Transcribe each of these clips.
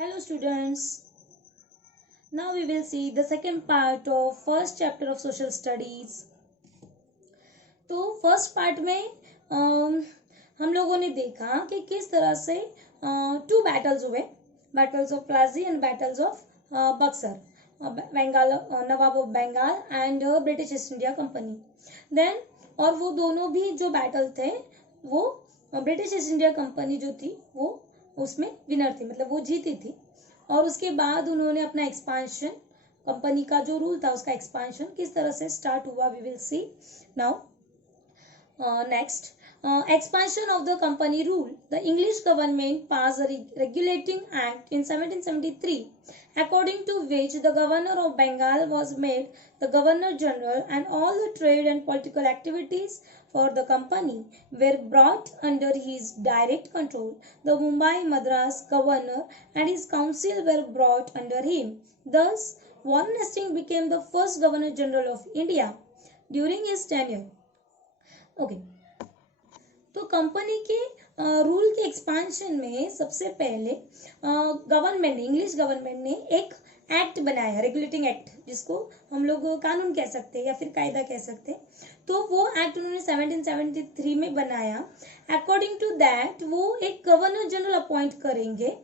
Hello students. Now we will see the second part of first chapter of social studies. तो first part में हम लोगों ने देखा कि किस तरह से टू बैटल्स हुए, battles of Plassey and battles of Buxar, Bengal, nawab of Bengal and British East India Company. Then और वो दोनों भी जो बैटल थे वो ब्रिटिश ईस्ट इंडिया कंपनी जो थी वो उसमें विनर थी, मतलब वो जीती थी। और उसके बाद उन्होंने अपना एक्सपांशन, कंपनी का जो रूल था उसका एक्सपांशन किस तरह से स्टार्ट हुआ, we will see now. Next, expansion of the company rule. The English government passed a regulating act in 1773, according to which the governor of Bengal was made the governor general, and all the trade and political activities for the company were brought under his direct control. The Mumbai Madras governor and his council were brought under him. Thus, Warren Hastings became the first governor general of India during his tenure. Okay तो company के rule के expansion में सबसे पहले government ने, English government ने एक act बनाया, रेगुलेटिंग एक्ट, जिसको हम लोग कानून कह सकते हैं या फिर कायदा कह सकते हैं। तो वो एक्ट उन्होंने 1773 में बनाया। अकॉर्डिंग टू दैट वो एक गवर्नर जनरल अपॉइंट करेंगे।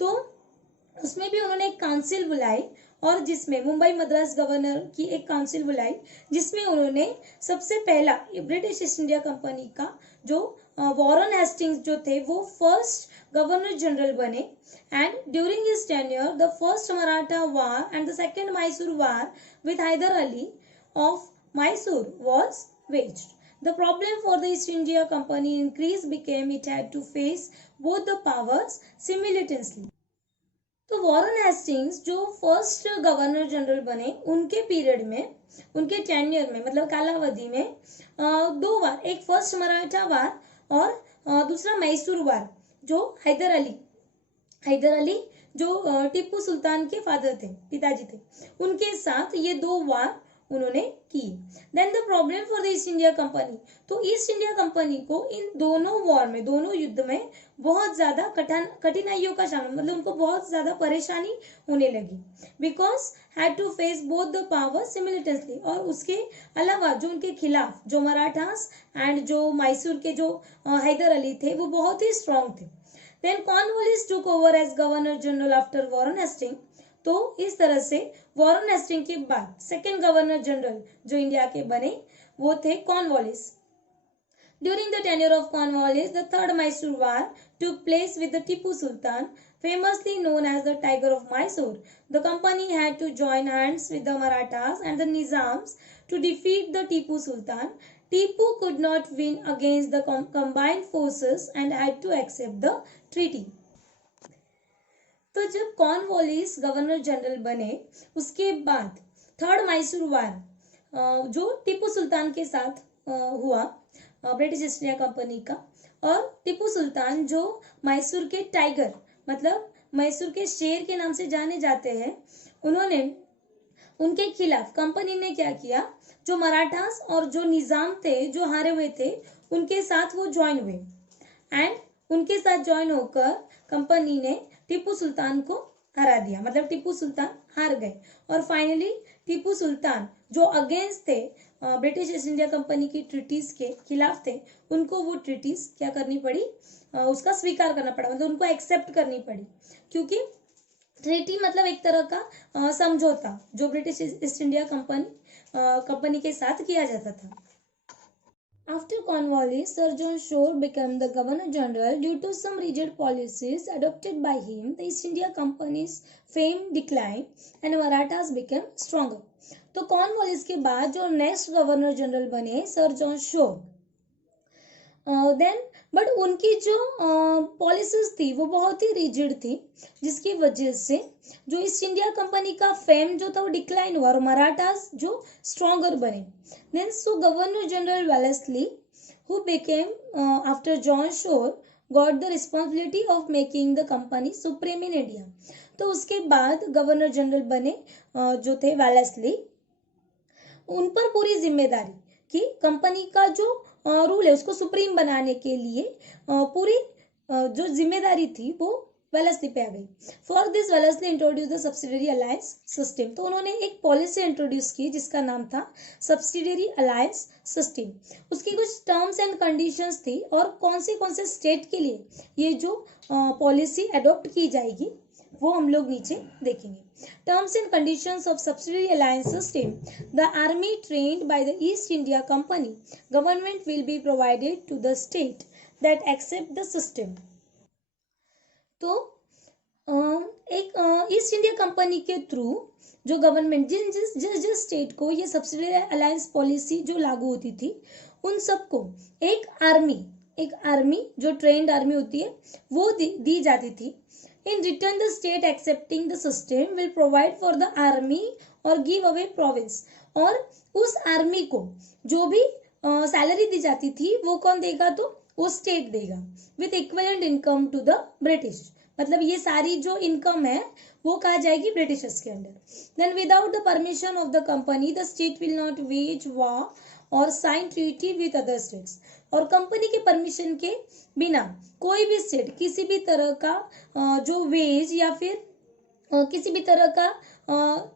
तो उसमें भी उन्होंने एक काउंसिल बुलाई, और जिसमें मुंबई मद्रास गवर्नर की एक काउंसिल बुलाई, जिसमें उन्होंने सबसे पहला ब्रिटिश ईस्ट इंडिया कंपनी का जो वॉरेन हेस्टिंग्स जो थे वो फर्स्ट गवर्नर जनरल बने। And during his tenure the first Maratha war and the second Mysore war with Hyder Ali of Mysore was waged. The problem for the East India Company increased became it had to face both the powers simultaneously. तो Warren Hastings जो first governor general बने, उनके period में, उनके tenure में, मतलब कालावधि में दो वार, एक फर्स्ट मराठा वार और दूसरा मैसूर वार, जो हैदर अली जो टीपू सुल्तान के फादर थे, पिताजी थे, उनके साथ ये दो वार उन्होंने की। Then the problem for the East India Company, तो ईस्ट इंडिया कंपनी को इन दोनों वॉर में, दोनों युद्ध में बहुत ज्यादा कठिनाइयों का सामना, मतलब उनको बहुत ज्यादा परेशानी होने लगी, because had to face both the power simultaneously. और उसके अलावा जो उनके खिलाफ जो मराठास एंड जो मैसूर के जो हैदर अली थे वो बहुत ही स्ट्रॉन्ग थे। Then Cornwallis took over as governor general after Warren Hasting. तो इस तरह से वॉरेन हेस्टिंग के बाद सेकेंड गवर्नर जनरल जो इंडिया के बने वो थे Cornwallis. During the tenure of Cornwallis, the third Mysore War took place with the Tipu Sultan, famously known as the Tiger of Mysore. The company had to join hands with the Marathas and the Nizams to defeat the Tipu Sultan. Tipu could not win against the combined forces and had to accept the treaty. तो जब Cornwallis governor general बने, उसके बाद third Mysore वार जो टीपू सुल्तान के साथ हुआ, British East India company का, और टीपू सुल्तान जो मैसूर के टाइगर, मतलब मैसूर के शेर के नाम से जाने जाते हैं, उन्होंने उनके खिलाफ कंपनी ने क्या किया, जो मराठास और जो निजाम थे जो हारे हुए थे उनके साथ वो ज्वाइन हुए। एंड उनके साथ ज्वाइन होकर कंपनी ने टीपू सुल्तान को हरा दिया, मतलब टीपू सुल्तान हार गए। और फाइनली टीपू सुल्तान जो अगेंस्ट थे, ब्रिटिश ईस्ट इंडिया कंपनी की ट्रीटीज के खिलाफ थे, उनको वो ट्रीटीज क्या करनी पड़ी, उसका स्वीकार करना पड़ा, मतलब उनको एक्सेप्ट करनी पड़ी, क्योंकि ट्रीटी मतलब एक तरह का समझौता जो ब्रिटिश ईस्ट इंडिया कंपनी के साथ किया जाता था। After Cornwallis, Sir John Shore became the Governor General. Due to some rigid policies adopted by him, the East India Company's fame declined and Marathas became stronger. तो Cornwallis के बाद जो next governor general बने sir John Shore, then but उनकी जो policies थी वो बहुत ही रिजिड थी, जिसकी वजह से जो ईस्ट इंडिया कंपनी का फेम जो था वो डिक्लाइन हुआ और मराठास जो स्ट्रॉन्गर बने। Then so governor general Wellesley who became after John Shore got the responsibility of making the company supreme in India. तो उसके बाद गवर्नर जनरल बने जो थे वेलेस्ली, उन पर पूरी जिम्मेदारी कि कंपनी का जो रूल है उसको सुप्रीम बनाने के लिए पूरी जो जिम्मेदारी थी वो वेलेस्ली पे आ गई। For this Wellesley introduce the subsidiary alliance system. तो उन्होंने एक पॉलिसी इंट्रोड्यूस की जिसका नाम था सब्सिडियरी अलायंस सिस्टम। उसकी कुछ टर्म्स एंड कंडीशंस थी और कौन से स्टेट के लिए ये जो पॉलिसी अडॉप्ट की जाएगी वो हम लोग नीचे देखेंगे। Terms and conditions of subsidiary alliance system. The army trained by the East India Company government will be provided to the state that accept the system. तो एक ईस्ट इंडिया कंपनी के थ्रू जो गवर्नमेंट जिस state को ये subsidiary alliance policy जो लागू होती थी उन सबको एक आर्मी जो ट्रेन्ड आर्मी होती है वो दी जाती थी। In return, the state accepting the system will provide for the army or give away province। और उस आर्मी को जो भी सैलरी दी जाती थी वो कौन देगा, तो वो स्टेट देगा with equivalent income to the British. मतलब ये सारी जो इनकम है वो कहा जाएगी ब्रिटिशर्स के under. Then without the permission of the company the state will not wage war और sign treaty with other states. और कंपनी के परमिशन के बिना कोई भी स्टेट किसी भी तरह का जो वेज या फिर किसी भी तरह का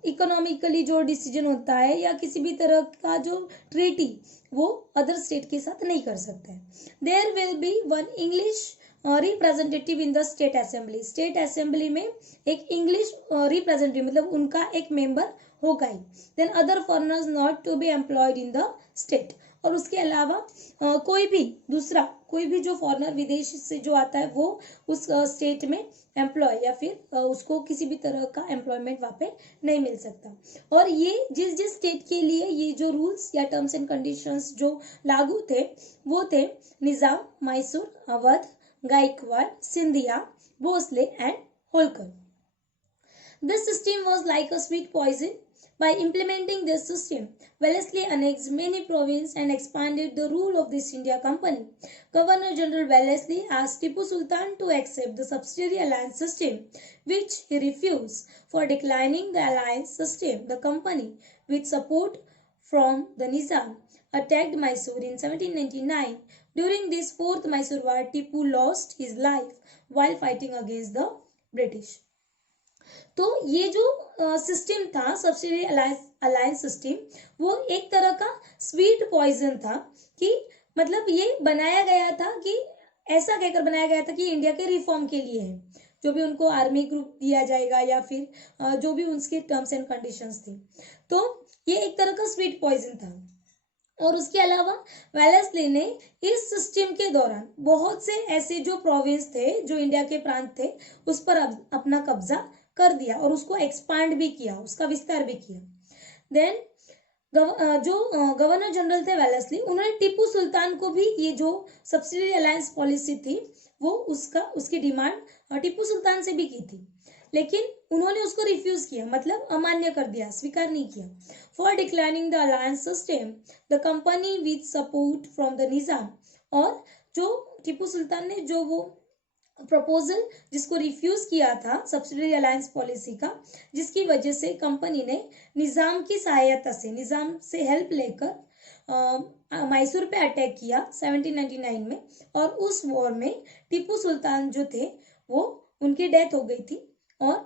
इकोनॉमिकली जो डिसीजन होता है या किसी भी तरह का जो ट्रीटी वो अदर स्टेट के साथ नहीं कर सकते हैं। There will be one English representative in the state assembly. State assembly में एक इंग्लिश रिप्रेजेंटेटिव मतलब उनका एक मेंबर होगा ही। Then other foreigners not to be employed in the state. और उसके अलावा कोई भी जो फॉरेनर विदेश से जो आता है वो उस स्टेट में एम्प्लॉय या फिर उसको किसी भी तरह का एम्प्लॉयमेंट वहाँ पे नहीं मिल सकता। और ये जिस स्टेट के लिए ये जो रूल्स या टर्म्स एंड कंडीशंस जो लागू थे वो थे Nizam, Mysore, Awadh, Gaekwad, Scindia, Bhonsle and Holkar. This system was like a sweet poison. By implementing this system, Wellesley annexed many provinces and expanded the rule of the East India Company. Governor General Wellesley asked Tipu Sultan to accept the subsidiary alliance system, which he refused. For declining the alliance system, the company, with support from the Nizam, attacked Mysore in 1799. During this fourth Mysore war, Tipu lost his life while fighting against the British. तो ये जो system था subsidiary alliance system वो एक तरह का sweet poison था कि मतलब ये बनाया गया था कि ऐसा कहकर बनाया गया था कि इंडिया के रिफॉर्म के लिए है। जो भी उनको आर्मी ग्रुप दिया जाएगा या फिर जो भी उनके टर्म्स एंड कंडीशंस थी तो ये एक तरह का स्वीट पॉइजन था। और उसके अलावा वेलेस्ली ने इस सिस्टम के दौरान बहुत से ऐसे जो प्रोविंस थे जो इंडिया के प्रांत थे उस पर अपना कब्जा कर दिया और उसको एक्सपांड भी किया, उसका विस्तार भी किया। देन जो गवर्नर जनरल थे वेलेस्ली उन्होंने टीपू सुल्तान को भी ये जो सब्सिडियरी अलायंस पॉलिसी थी वो उसकी डिमांड टीपू सुल्तान से भी की थी, लेकिन उन्होंने उसको रिफ्यूज किया, मतलब अमान्य कर दिया, स्वीकार नहीं किया। For declining the alliance system the company with support from the Nizam. और जो टीपू सुल्तान ने जो वो प्रपोजल जिसको रिफ्यूज किया था सब्सिडियरी अलायंस पॉलिसी का, जिसकी वजह से कंपनी ने निजाम की सहायता से निजाम से हेल्प लेकर मैसूर पे अटैक किया 1799 में। और उस वॉर में टीपू सुल्तान जो थे वो उनकी डेथ हो गई थी और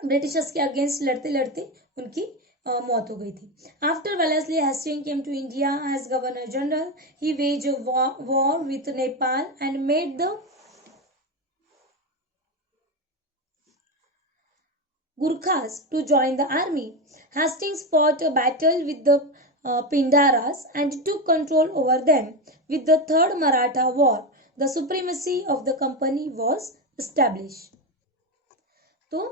ब्रिटिशर्स के अगेंस्ट लड़ते लड़ते उनकी मौत हो गई थी। After Wellesley Hastings came to India as governor general he wages war with Nepal and made the Gurkhas to join the army. Hastings fought a battle with the Pindaras and took control over them. With the Third Maratha War, the supremacy of the company was established. तो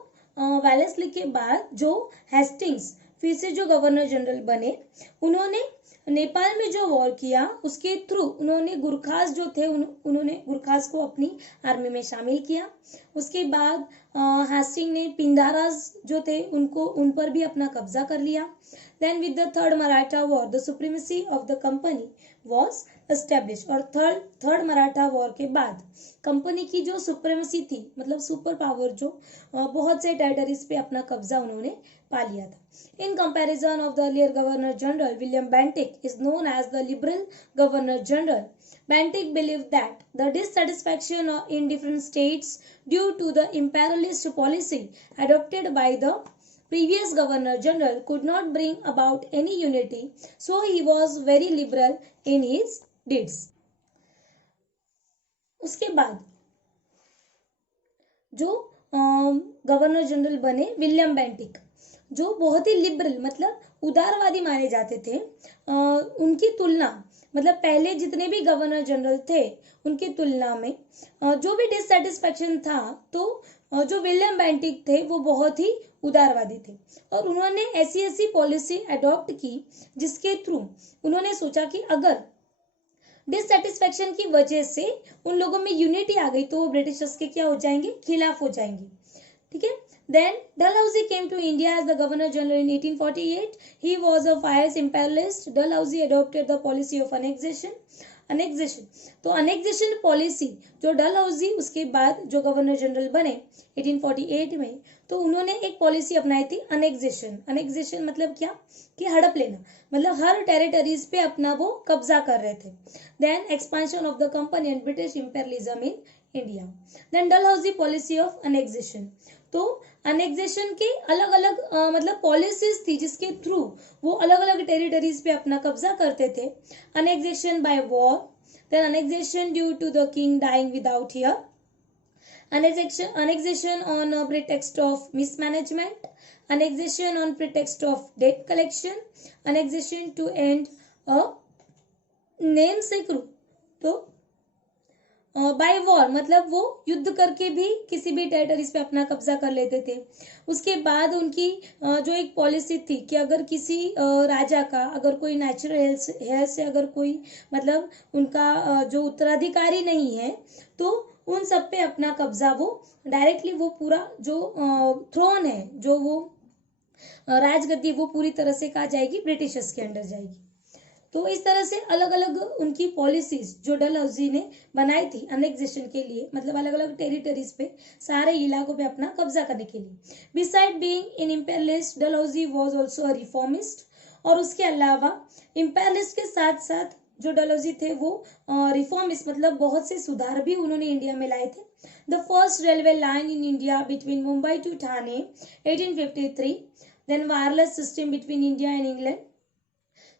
Wellesley के बाद जो Hastings फिर से जो governor general बने उन्होंने नेपाल में जो वॉर किया उसके थ्रू उन्होंने गुरखास जो थे उन्होंने गुरखास को अपनी आर्मी में शामिल किया। उसके बाद हेस्टिंग ने पिंडारास जो थे उन पर भी अपना कब्जा कर लिया। Then with the third Maratha war the supremacy of the company was establish. और थर्ड मराठा वॉर के बाद कंपनी की जो सुप्रीमेसी थी, मतलब सुपर पावर, जो बहुत से टेरिटरीज पे अपना कब्जा उन्होंने पा लिया था। In comparison of the earlier governor general William Bentinck is known as the liberal governor general. Bentinck believed that the dissatisfaction in different states due to the imperialist policy adopted by the previous governor general could not bring about any unity, so he was very liberal in his deeds. उसके बाद जो governor general बने William Bentinck, जो बहुत ही liberal मतलब उदारवादी माने जाते थे, उनकी तुलना मतलब पहले जितने भी गवर्नर जनरल थे उनकी तुलना में जो भी डिससेटिस्फैक्शन था, तो जो विलियम बेंटिक थे वो बहुत ही उदारवादी थे और उन्होंने ऐसी ऐसी पॉलिसी अडॉप्ट की जिसके थ्रू उन्होंने सोचा कि अगर डिससेटिस्फैक्शन की वजह से उन लोगों में यूनिटी आ गई तो वो ब्रिटिशर्स के क्या हो जाएंगे, खिलाफ हो जाएंगे। ठीक है। Then Dalhousie came to India as the Governor General in 1848. He was a fierce imperialist. Dalhousie adopted the policy of annexation. तो annexation पॉलिसी जो डलहौजी उसके बाद जो गवर्नर जनरल बने 1848 में, तो उन्होंने एक पॉलिसी अपनाई थी अनेक्सेशन मतलब क्या कि हड़प लेना, मतलब हर टेरिटरीज पे अपना वो कब्जा कर रहे थे। Then expansion of the company and British imperialism in India. Then Dalhousie policy of annexation, तो अनेक्सेशन के अलग अलग मतलब पॉलिसीज थी जिसके थ्रू वो अलग अलग टेरिटरीज पे अपना कब्जा करते थे। Annexation by war, then annexation due to the king dying without heir, annexation on a pretext of mismanagement, annexation on pretext of debt collection, annexation to end a namesake rule। तो bye war मतलब वो युद्ध करके भी किसी भी territories पे अपना कब्जा कर लेते थे। उसके बाद उनकी जो एक पॉलिसी थी कि अगर किसी राजा का अगर कोई नेचुरल हेयर से अगर कोई मतलब उनका जो उत्तराधिकारी नहीं है तो उन सब पे अपना कब्जा वो डायरेक्टली वो पूरा जो थ्रोन है जो वो राजगद्दी वो पूरी तरह से कहा जाएगी ब्रिटिशर्स के अंडर जाएगी। तो इस तरह से अलग अलग उनकी पॉलिसीज जो डलहौजी ने बनाई थी अनेक्सेशन के लिए, मतलब अलग अलग टेरिटरीज पे सारे इलाकों पे अपना कब्जा करने के लिए। Beside being in imperialist Dalhousie was also a reformist, और उसके अलावा इंपेरियलिस्ट के साथ साथ जो डलहौजी थे वो रिफॉर्मिस्ट मतलब बहुत से सुधार भी उन्होंने इंडिया में लाए थे। The first railway line in India between Mumbai to Thane 1853, then wireless system between India and England,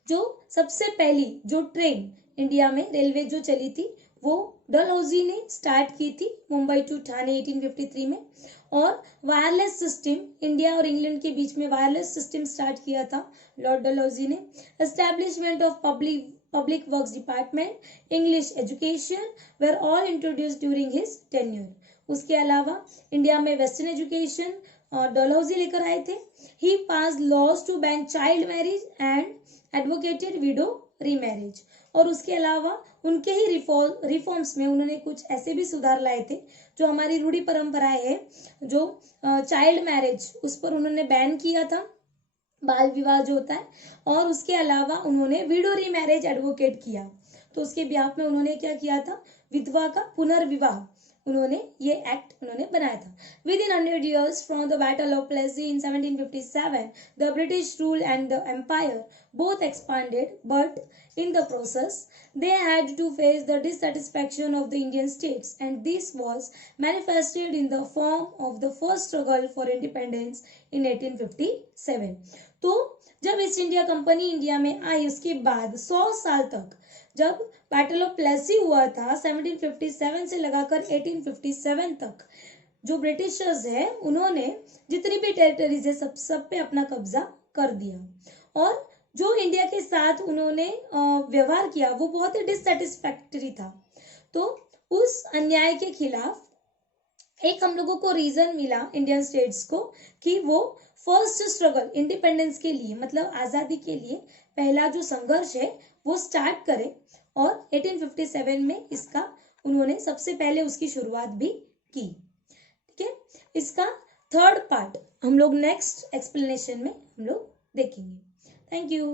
जो सबसे पहली जो ट्रेन इंडिया में रेलवे जो चली थी वो डलहौजी ने स्टार्ट की थी मुंबई टू ठाणे 1853 में, और वायरलेस सिस्टम इंडिया और इंग्लैंड के बीच में वायरलेस सिस्टम स्टार्ट किया था लॉर्ड डलहौजी ने। Establishment of public works department, English education were all introduced during his tenure. उसके अलावा इंडिया में वेस्टर्न एजुकेशन डलहौजी लेकर आए थे। He pass laws to ban child marriage and advocated widow remarriage, और उसके अलावा उनके ही रिफॉर्म्स में उन्होंने कुछ ऐसे भी सुधार लाए थे जो हमारी रूढ़ी परंपराएं है, जो चाइल्ड मैरिज उस पर उन्होंने बैन किया था, बाल विवाह जो होता है, और उसके अलावा उन्होंने विडो रीमैरिज एडवोकेट किया। तो उसके ब्याह में उन्होंने क्या किया था, विधवा का पुनर्विवाह उन्होंने ये एक्ट उन्होंने बनाया था। Within 100 years from the battle of Plassey in 1757 the British rule and the empire both expanded, but in the process they had to face the dissatisfaction of the Indian states, and this was manifested in the form of the first struggle for independence in 1857। तो जब east India company India में आई उसके बाद 100 साल तक जब battle of Plessis हुआ था 1757 से लगाकर 1857 तक, जो ब्रिटिशर्स है उन्होंने जितनी भी टेरिटरीज है सब पे अपना कब्जा कर दिया, और जो इंडिया के साथ उन्होंने व्यवहार किया वो बहुत ही डिससेटिस्फैक्टरी था। तो उस अन्याय के खिलाफ एक हम लोगों को रीजन मिला इंडियन स्टेट्स को कि वो फर्स्ट स्ट्रगल इंडिपेंडेंस के लिए मतलब आजादी के लिए पहला जो संघर्ष है वो स्टार्ट करें, और 1857 में इसका उन्होंने सबसे पहले उसकी शुरुआत भी की। ठीक है, इसका थर्ड पार्ट हम लोग नेक्स्ट एक्सप्लेनेशन में हम लोग देखेंगे। Thank you.